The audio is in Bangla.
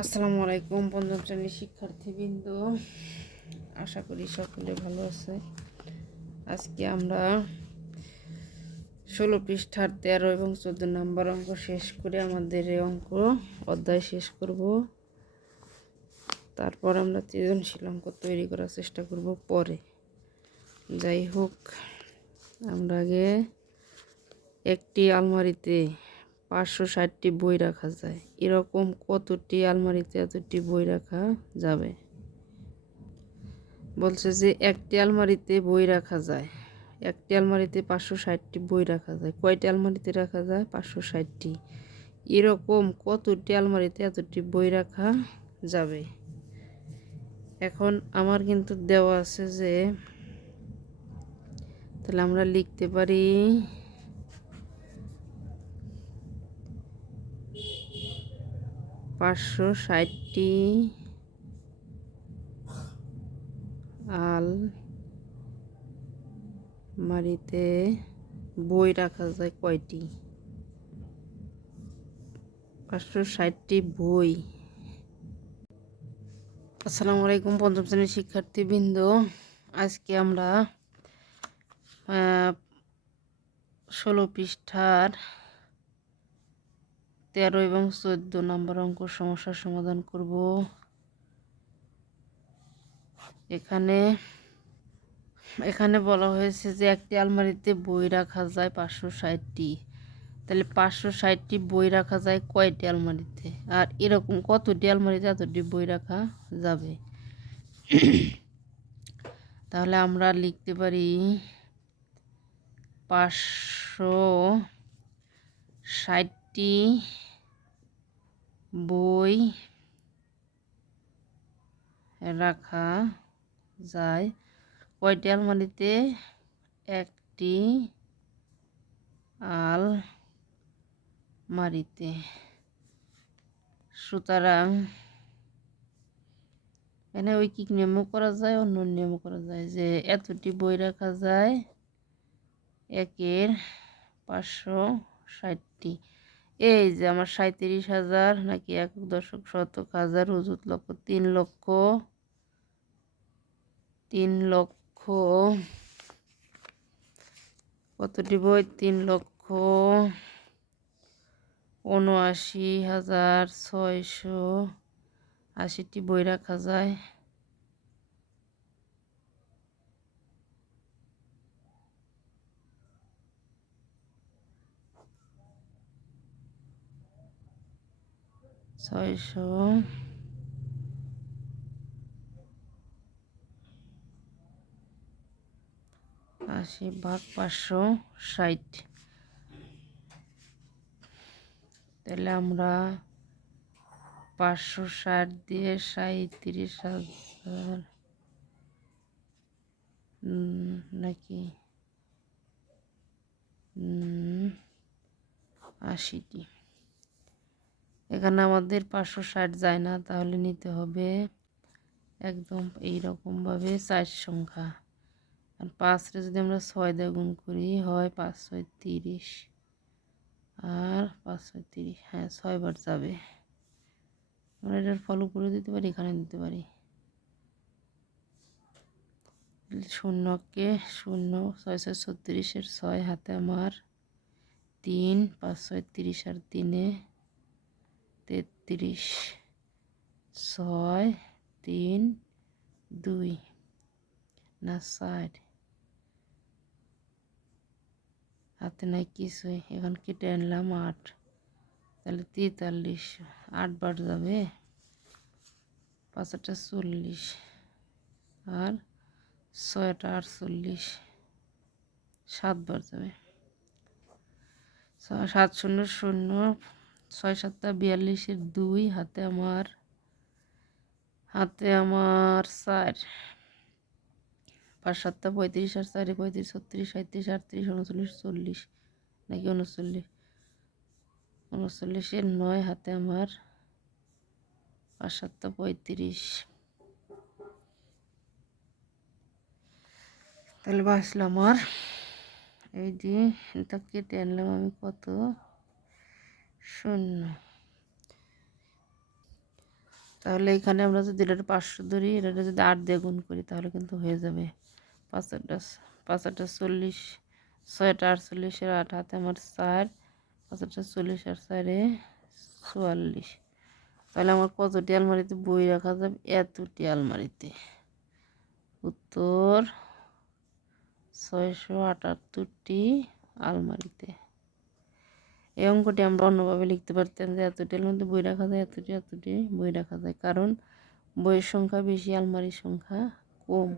আসসালামু আলাইকুম পঞ্চম শ্রেণীর শিক্ষার্থীবৃন্দ, আশা করি সকলে ভালো আছে। আজকে আমরা 16 পৃষ্ঠার 13 এবং 14 নম্বর অঙ্ক শেষ করে আমাদের এই অঙ্ক অধ্যায় শেষ করব। তারপর আমরা সৃজনশীল অঙ্ক তৈরি করার চেষ্টা করব পরে। যাই হোক, আমরা আগে একটি আলমারিতে 560টি বই রাখা যায়, এরকম কতটি আলমারিতে এতটি বই রাখা যাবে? বলছে যে একটি আলমারিতে বই রাখা যায়, একটি আলমারিতে 560টি বই রাখা যায়। কয়টি আলমারিতে রাখা যায়? 560টি। এরকম কতটি আলমারিতে এতটি বই রাখা যাবে? এখন আমার কিন্তু দেওয়া আছে যে, তাহলে আমরা লিখতে পারি 560টি আলমারিতে বই রাখা যায় কয়টি? 560টি বই। আসসালামু আলাইকুম পঞ্চম শ্রেণীর শিক্ষার্থীবৃন্দ, আজকে আমরা 16 পৃষ্ঠার 13 এবং 14 নম্বর অঙ্ক সমস্যার সমাধান করব। এখানে বলা হয়েছে যে একটি আলমারিতে বই রাখা যায় 560টি। তাহলে 560টি বই রাখা যায় কয়টি আলমারিতে, আর এরকম কতটি আলমারিতে এতটি বই রাখা যাবে? তাহলে আমরা লিখতে পারি 560টি বই রাখা যায় কয়টি আলমারিতে? একটি আলমারিতে। সুতরাং এখানে ঐকিক নিয়মও করা যায়, অন্য নিয়মও করা যায়, যে এতটি বই রাখা যায় একের 560টি। এই যে আমার 37,000 নাকি একক দশক শতক হাজার অযুত লক্ষ 3 লক্ষ কতটি বই? 3,79,680টি বই রাখা যায়। ছয়শো আশি ভাগ 560। তাহলে আমরা 560 দিয়ে 37,000 নাকি 80টি। এখানে আমাদের 560 যায় না, তাহলে নিতে হবে একদম এইরকমভাবে 4 সংখ্যা। আর 5রে যদি আমরা 6 দিয়ে গুণ করি হয় 5×6 30, আর 5×6 30, হ্যাঁ 6 বার যাবে। আমরা এটার ফলো করে দিতে পারি, এখানে দিতে পারি। শূন্যকে 0, 6×6 36, 6 হাতে আমার 3, 5×6 30, আর 3-এ 33, 6, 3, 2 না 4, হাতে নাই কিছুই, এখন কেটে আনলাম 8, তাহলে 43, 8 বার যাবে, 5-8 40, আর 6 48, 7 বার যাবে। 7 0 0, 6 7 42, 2 হাতে আমার 4, 5 7 35, আর 4 35, 36, 37, 38, 39, 40 নাকি 39, 39 9 হাতে আমার 5 7 35। তাহলে বাঁচলো আমার, এই যে এটা কেটে আনলাম আমি, কত? 0। তাহলে এখানে আমরা যদি এটা 500 ধরি, এটা যদি 8 দিয়ে গুণ করি তাহলে কিন্তু হয়ে যাবে 5 8 5 8 40, 6 8 48 এর 8 হাতে আমার 4, 5 8 40 আর 4 44। তাহলে আমার কতটি আলমারিতে বই রাখা যাবে? এতটি আলমারিতে। উত্তর 678টি আলমারিতে। এই অঙ্কটি আমরা অন্যভাবে লিখতে পারতাম যে এতটির মধ্যে বই রাখা যায়, এতটি বই রাখা যায়, কারণ বইয়ের সংখ্যা বেশি, আলমারির সংখ্যা কম।